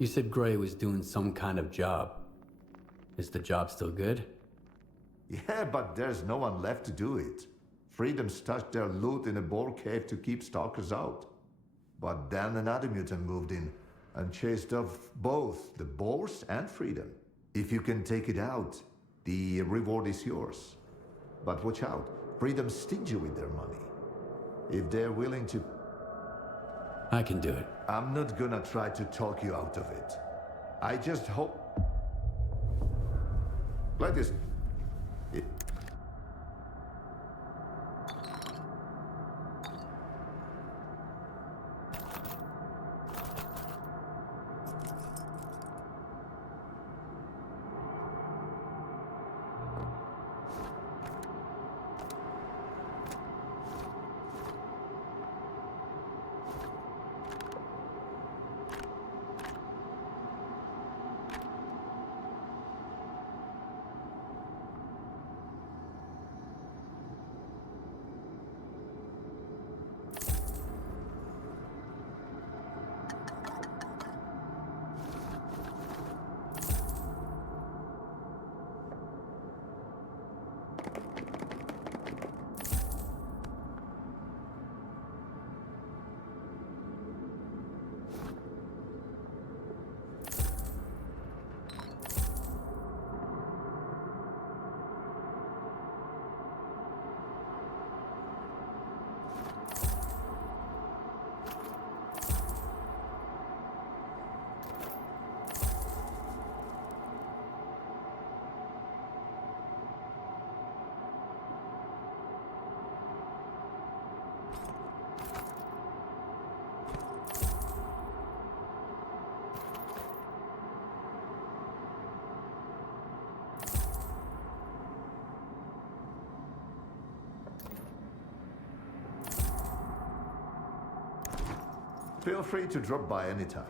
You said Gray was doing some kind of job. Is the job still good? Yeah, but there's no one left to do it. Freedom stashed their loot in a boar cave to keep stalkers out. But then another mutant moved in and chased off both the boars and Freedom. If you can take it out, the reward is yours. But watch out, Freedom's stingy with their money. If they're willing to... I can do it. I'm not gonna try to talk you out of it. I just hope... Like this... Feel free to drop by anytime.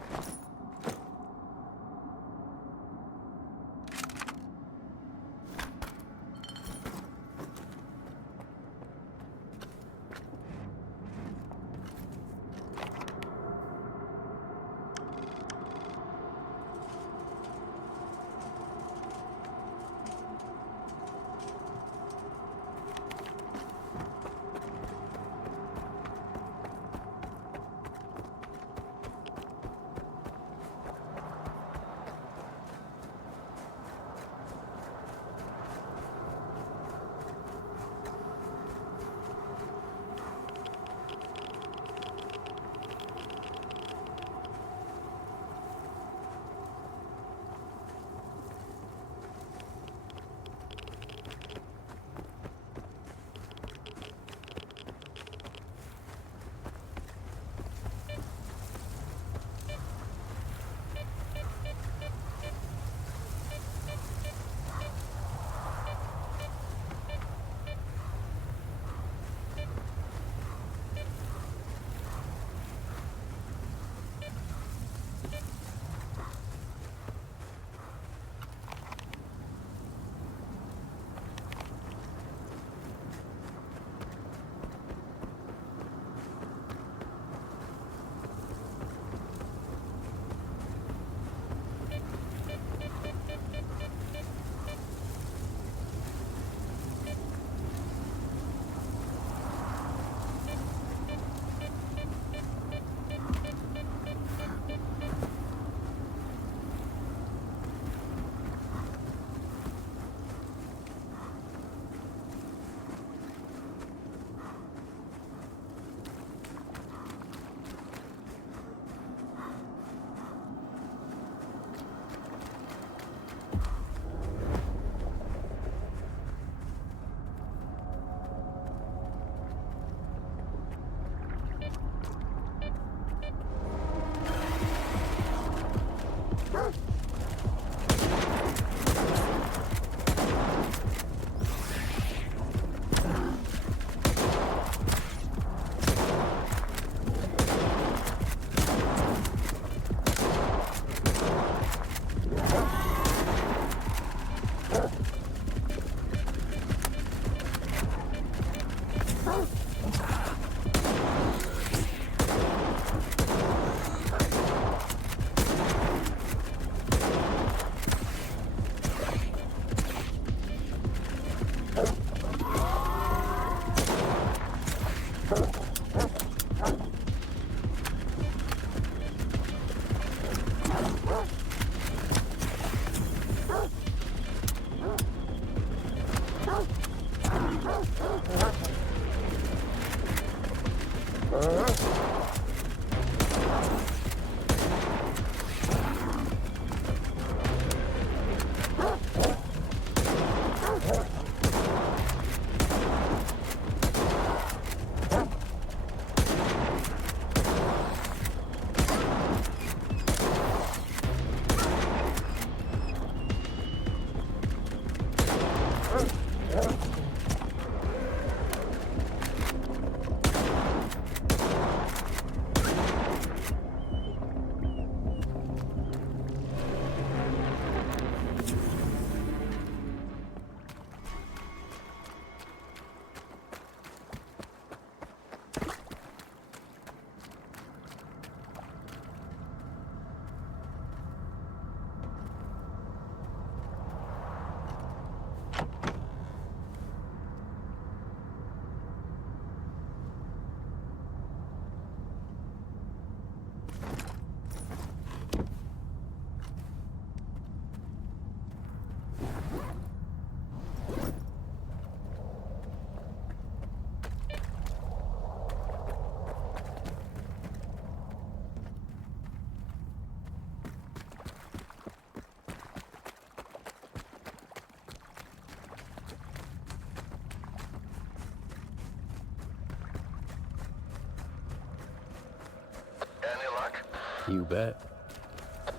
You bet.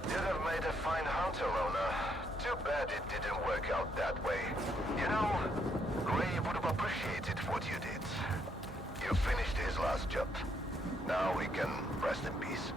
You'd have made a fine hunter, owner. Too bad it didn't work out that way. You know, Gray would have appreciated what you did. You finished his last job. Now he can rest in peace.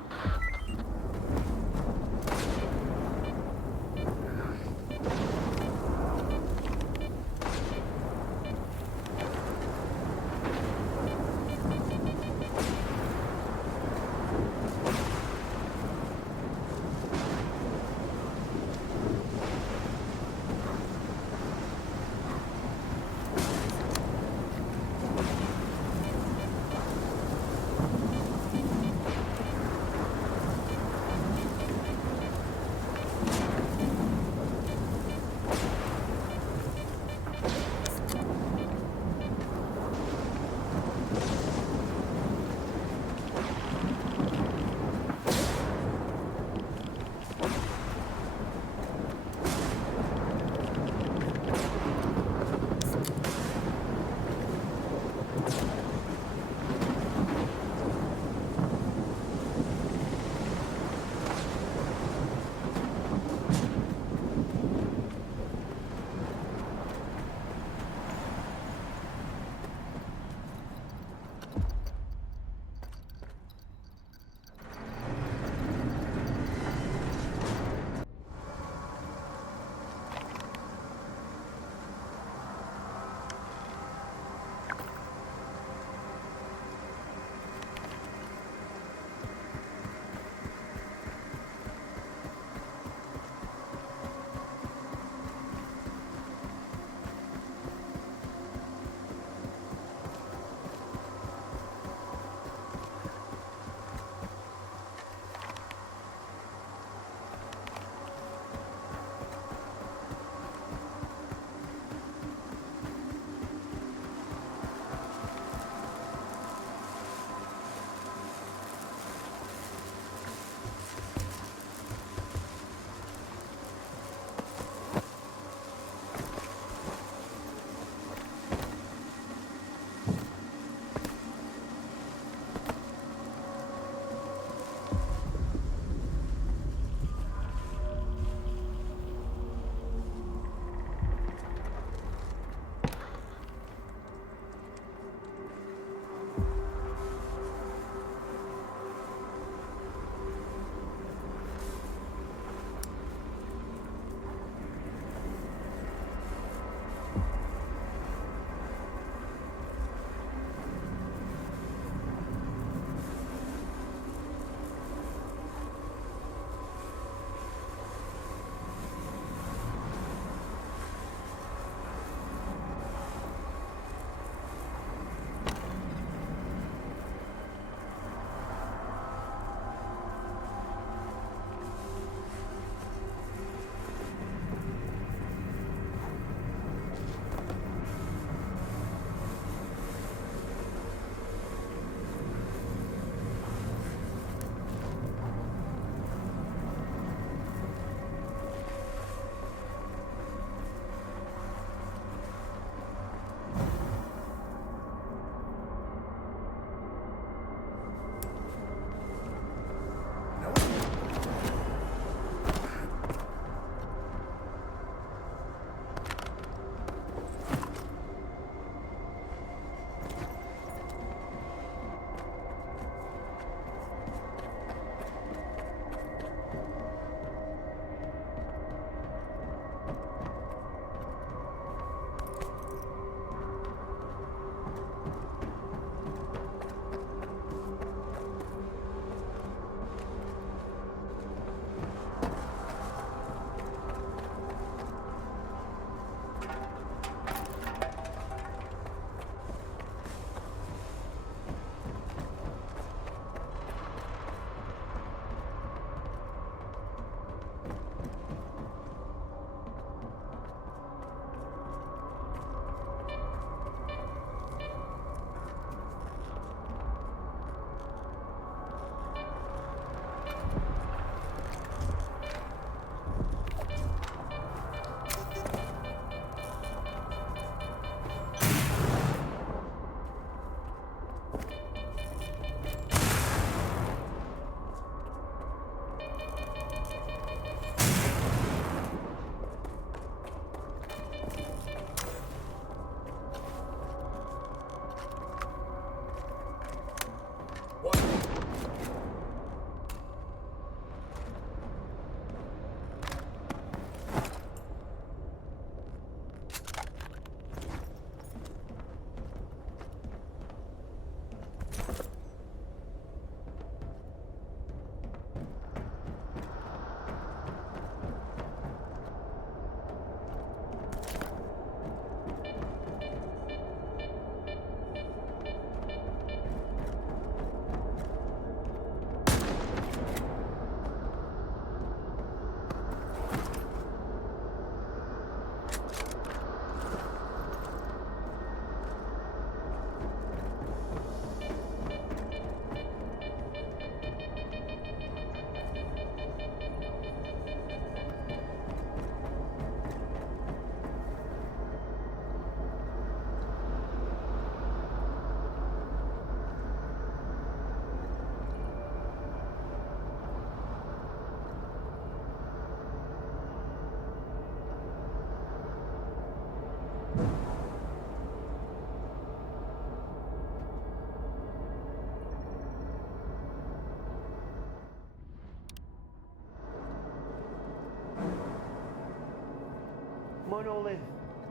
Monolith,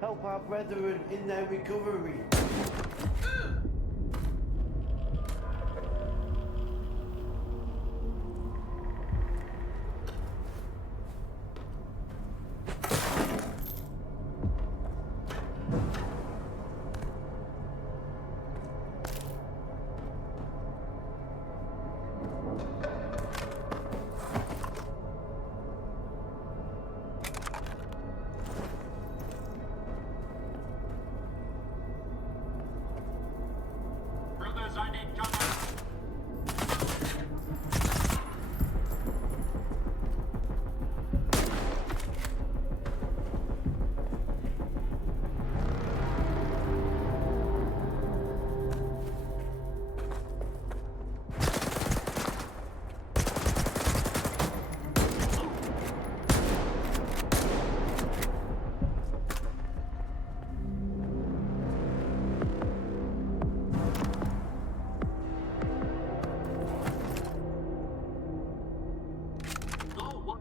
help our brethren in their recovery. Brothers, I need cover. No, what?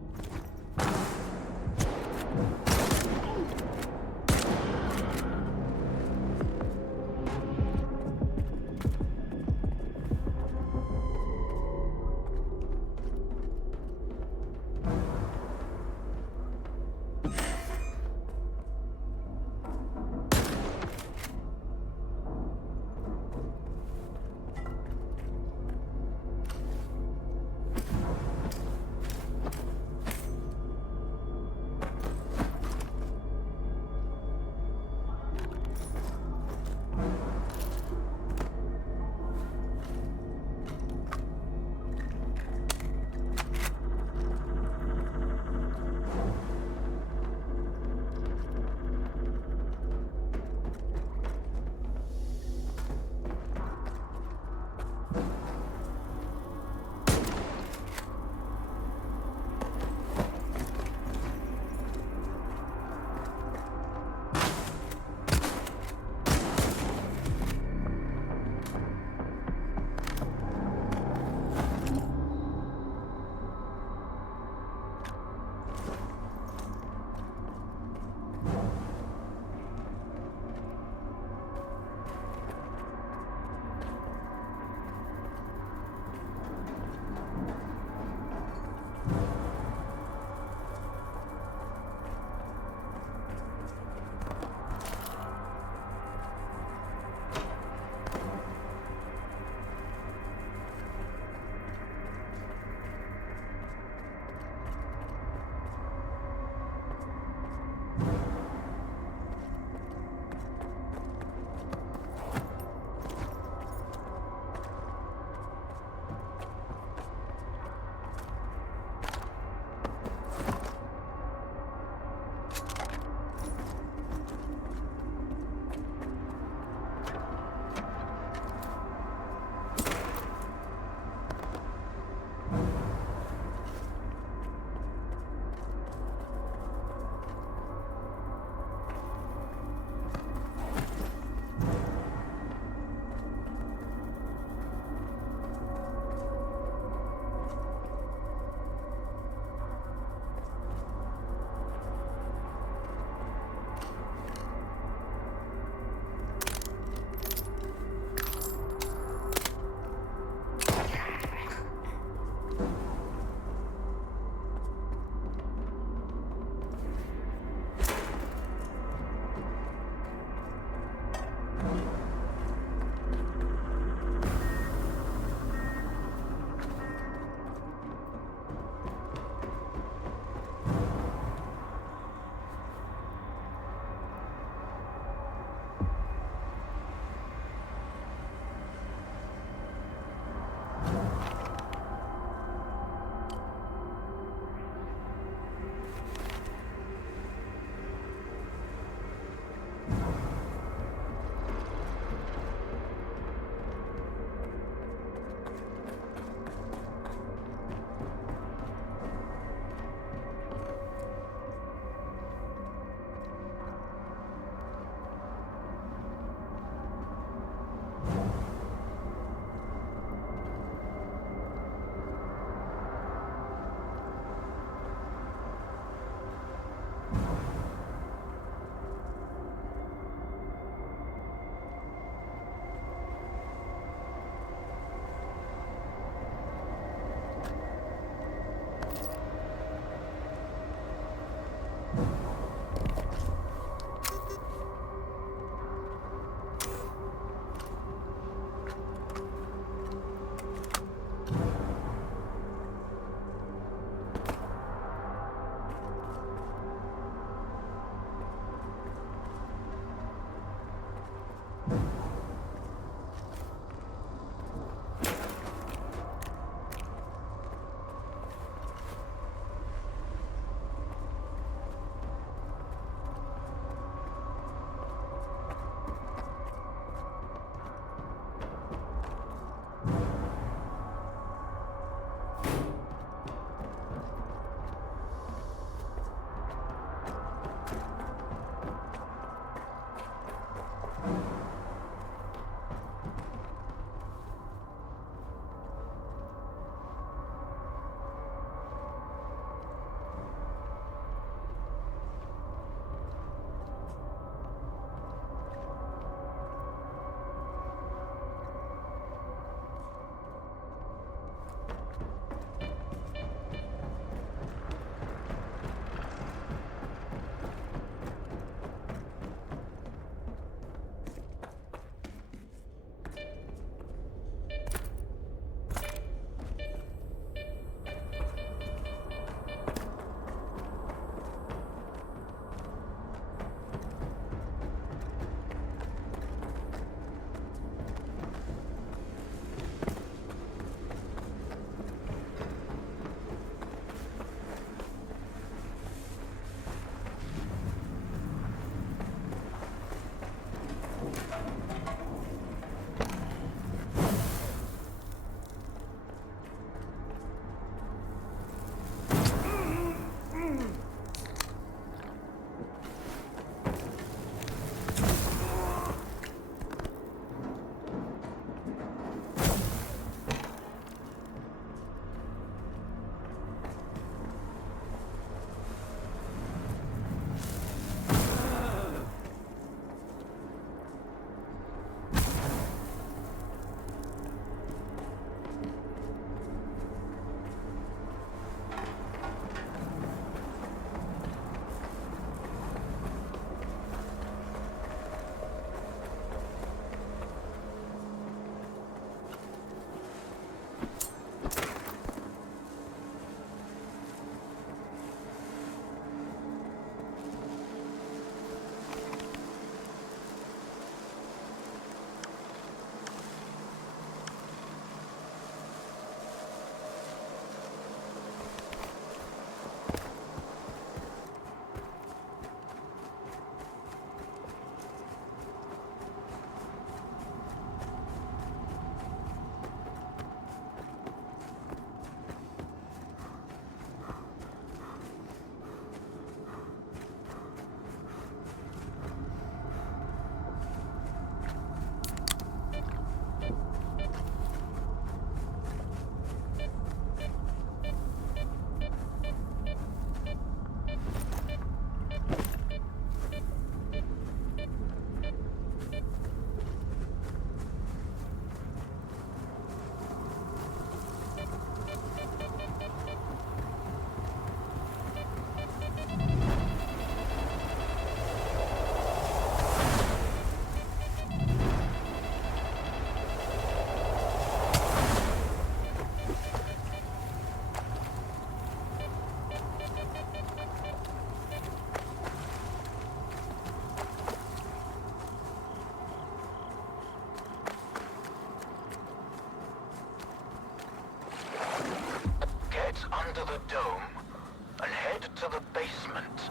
basement.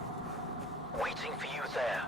Waiting for you there.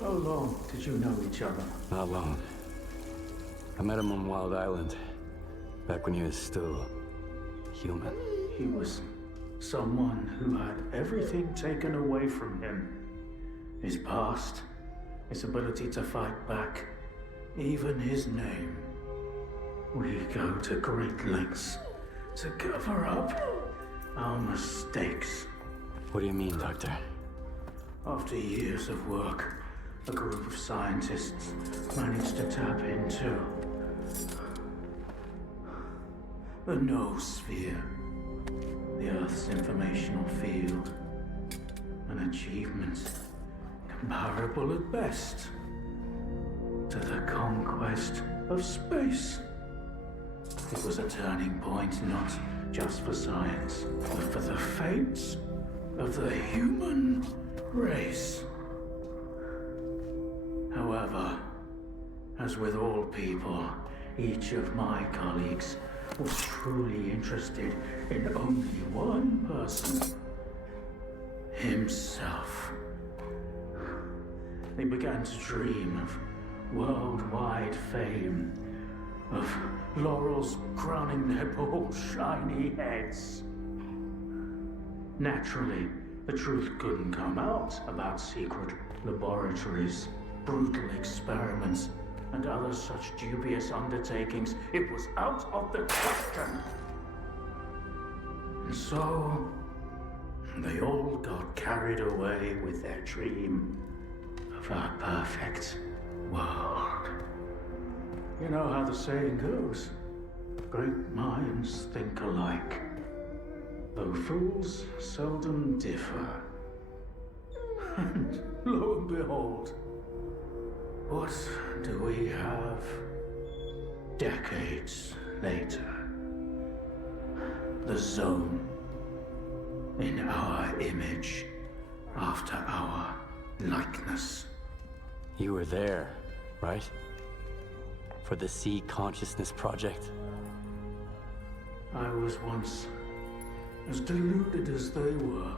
How long did you know each other? Not long. I met him on Wild Island, back when he was still human. He was someone who had everything taken away from him. His past, his ability to fight back, even his name. We go to great lengths to cover up our mistakes. What do you mean, Doctor? After years of work, a group of scientists managed to tap into the noosphere, the Earth's informational field, an achievement comparable at best to the conquest of space. It was a turning point not just for science, but for the fates of the human race. However, as with all people, each of my colleagues was truly interested in only one person: himself. They began to dream of worldwide fame, of laurels crowning their bald, shiny heads. Naturally, the truth couldn't come out about secret laboratories, brutal experiments, and other such dubious undertakings. It was out of the question. And so, they all got carried away with their dream of a perfect world. You know how the saying goes, great minds think alike, though fools seldom differ. And lo and behold, what do we have decades later? The Zone, in our image, after our likeness. You were there, right? For the Sea Consciousness Project? I was once as deluded as they were.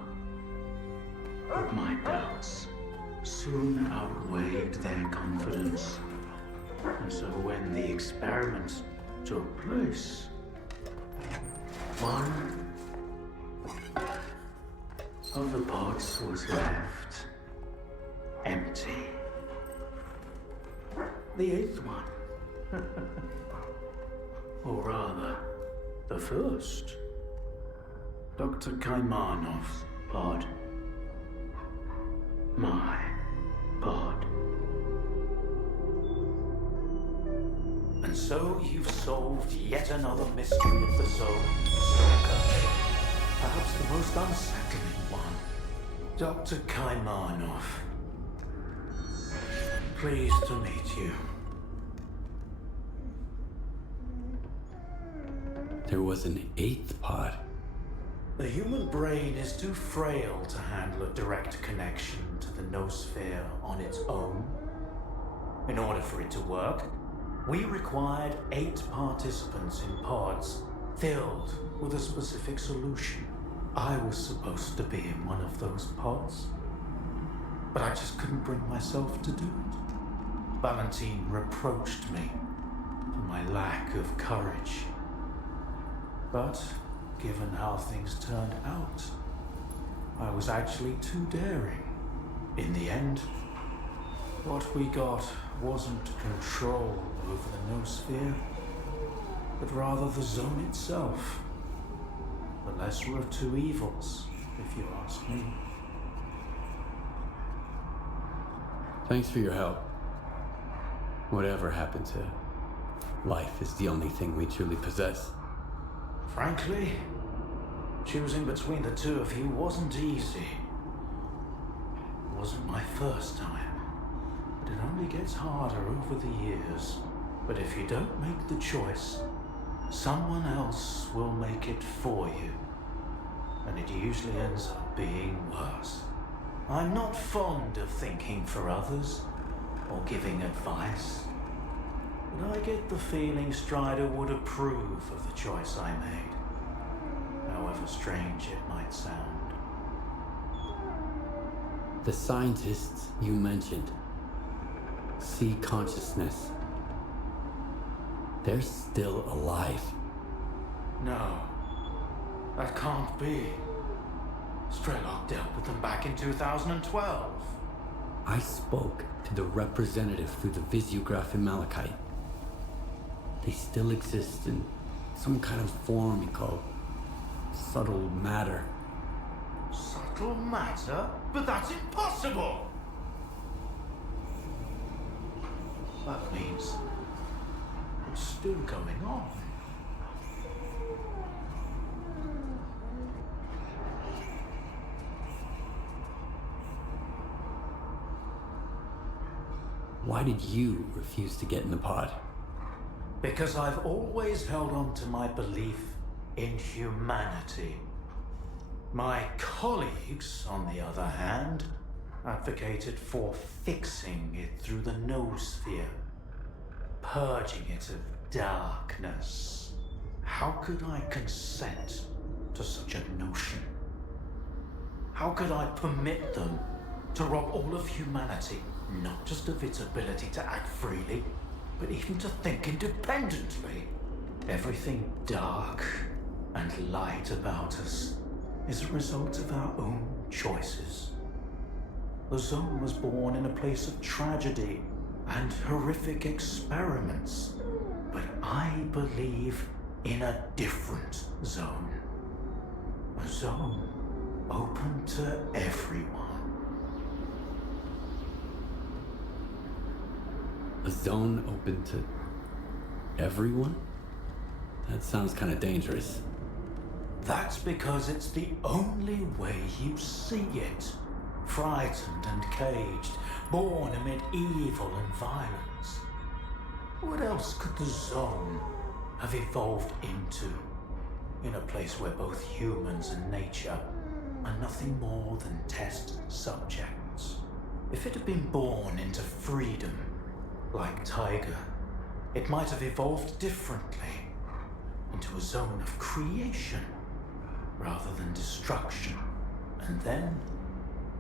But my doubts soon outweighed their confidence. And so when the experiment took place, one of the pods was left empty. The eighth one. Or rather, the first. Dr. Kaimanov's pod. My pod. And so you've solved yet another mystery of the soul, S.T.A.L.K.E.R. Perhaps the most unsettling one. Dr. Kaimanov. Pleased to meet you. There was an eighth pod. The human brain is too frail to handle a direct connection to the noosphere on its own. In order for it to work, we required 8 participants in pods filled with a specific solution. I was supposed to be in one of those pods, but I just couldn't bring myself to do it. Valentine reproached me for my lack of courage. But given how things turned out, I was actually too daring. In the end, what we got wasn't control over the noosphere, but rather the zone itself. The lesser of two evils, if you ask me. Thanks for your help. Whatever happened to life is the only thing we truly possess. Frankly, choosing between the two of you wasn't easy. It wasn't my first time, but it only gets harder over the years. But if you don't make the choice, someone else will make it for you. And it usually ends up being worse. I'm not fond of thinking for others or giving advice, but I get the feeling Strider would approve of the choice I made, however strange it might sound. The scientists you mentioned see consciousness. They're still alive. No, that can't be. Strelok dealt with them back in 2012. I spoke to the representative through the visiograph in Malachite. They still exist in some kind of form called subtle matter. Subtle matter? But that's impossible! That means it's still going on. Why did you refuse to get in the pod? Because I've always held on to my belief in humanity. My colleagues, on the other hand, advocated for fixing it through the noosphere, purging it of darkness. How could I consent to such a notion? How could I permit them to rob all of humanity, not just of its ability to act freely, but even to think independently? Everything dark and light about us is a result of our own choices. The Zone was born in a place of tragedy and horrific experiments, but I believe in a different zone. A zone open to everyone. A zone open to everyone? That sounds kind of dangerous. That's because it's the only way you see it. Frightened and caged, born amid evil and violence. What else could the Zone have evolved into? In a place where both humans and nature are nothing more than test subjects. If it had been born into freedom, like Tiger, it might have evolved differently, into a zone of creation, rather than destruction. And then,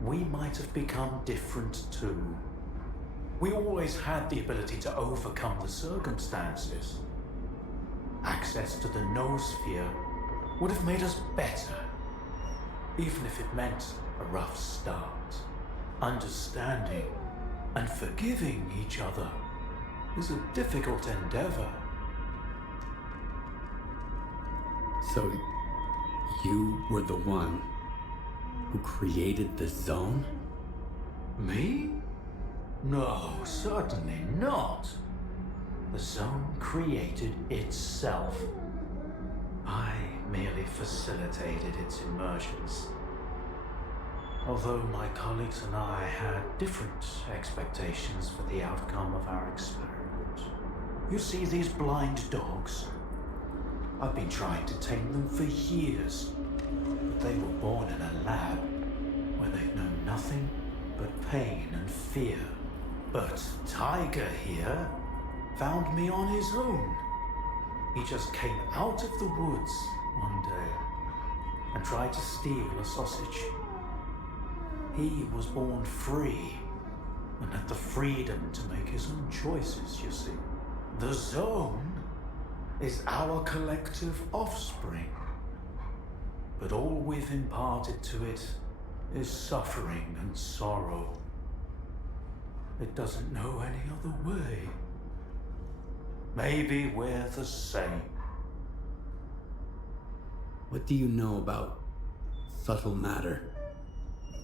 we might have become different too. We always had the ability to overcome the circumstances. Access to the noosphere would have made us better. even if it meant a rough start. Understanding and forgiving each other is a difficult endeavor. So, you were the one who created the zone? Me? No, certainly not. The zone created itself. I merely facilitated its emergence. Although my colleagues and I had different expectations for the outcome of our experiment. You see these blind dogs? I've been trying to tame them for years, but they were born in a lab where they've known nothing but pain and fear. But Tiger here found me on his own. He just came out of the woods one day and tried to steal a sausage. He was born free and had the freedom to make his own choices, you see. The zone is our collective offspring, but all we've imparted to it is suffering and sorrow. It doesn't know any other way. Maybe we're the same. What do you know about subtle matter?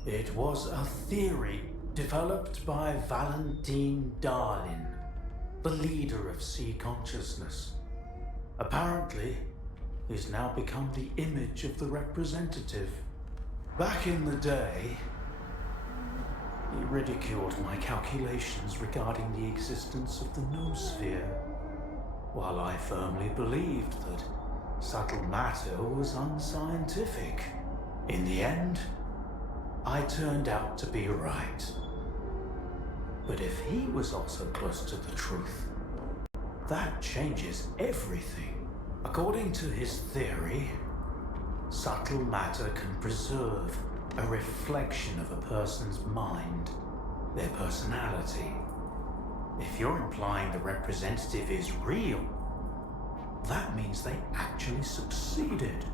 It was a theory developed by Valentine Darlin, the leader of sea consciousness. Apparently, he's now become the image of the representative. Back in the day, he ridiculed my calculations regarding the existence of the noosphere, while I firmly believed that subtle matter was unscientific. In the end, I turned out to be right. But if he was also close to the truth, that changes everything. According to his theory, subtle matter can preserve a reflection of a person's mind, their personality. If you're implying the representative is real, that means they actually succeeded.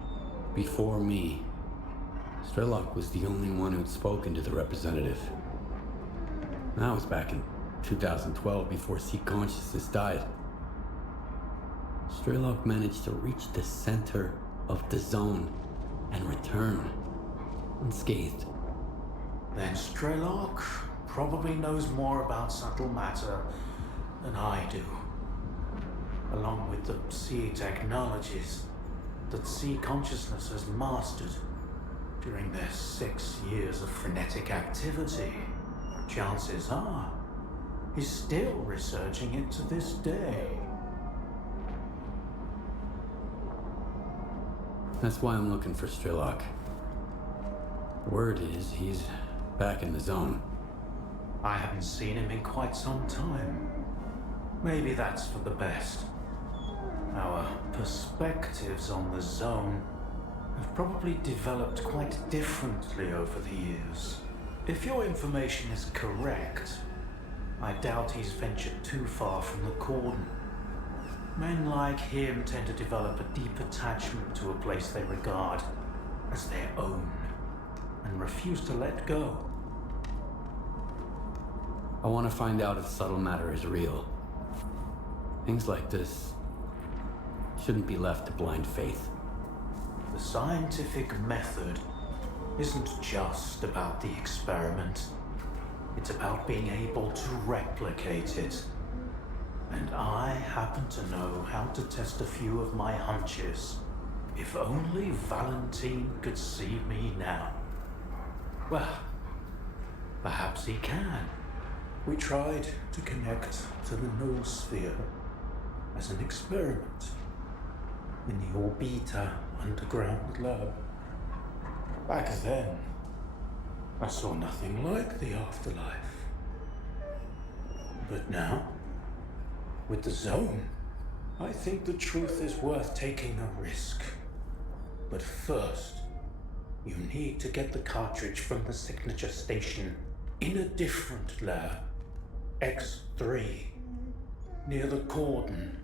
Before me, S.T.A.L.K.E.R was the only one who'd spoken to the representative. That was back in 2012, before sea consciousness died. S.T.A.L.K.E.R managed to reach the center of the zone and return unscathed. Then S.T.A.L.K.E.R probably knows more about subtle matter than I do, along with the sea technologies that sea consciousness has mastered during their 6 years of frenetic activity. Chances are, he's still researching it to this day. That's why I'm looking for S.T.A.L.K.E.R. Word is he's back in the zone. I haven't seen him in quite some time. Maybe that's for the best. Our perspectives on the zone have probably developed quite differently over the years. If your information is correct, I doubt he's ventured too far from the cordon. Men like him tend to develop a deep attachment to a place they regard as their own and refuse to let go. I want to find out if subtle matter is real. Things like this shouldn't be left to blind faith. The scientific method isn't just about the experiment. It's about being able to replicate it. And I happen to know how to test a few of my hunches. If only Valentine could see me now. Well, perhaps he can. We tried to connect to the noosphere as an experiment in the Orbita underground lab. Back then, I saw nothing like the afterlife. But now, with the zone, I think the truth is worth taking a risk. But first, you need to get the cartridge from the signature station in a different lab, X3, near the cordon.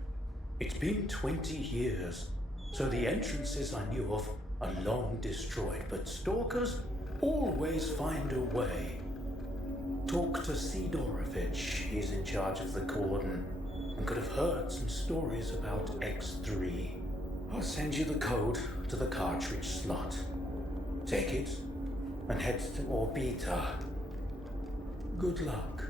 It's been 20 years, so the entrances I knew of are long destroyed, but stalkers always find a way. Talk to Sidorovich, he's in charge of the cordon, and could have heard some stories about X3. I'll send you the code to the cartridge slot. Take it and head to Orbita. Good luck.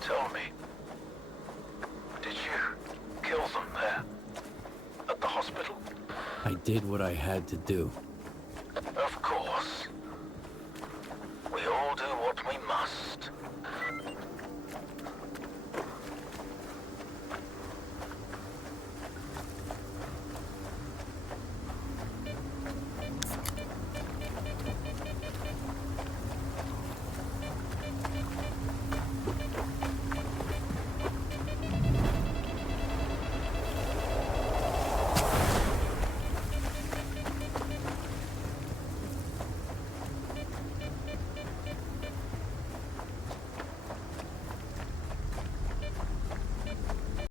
Tell me, did you kill them there? At the hospital? I did what I had to do.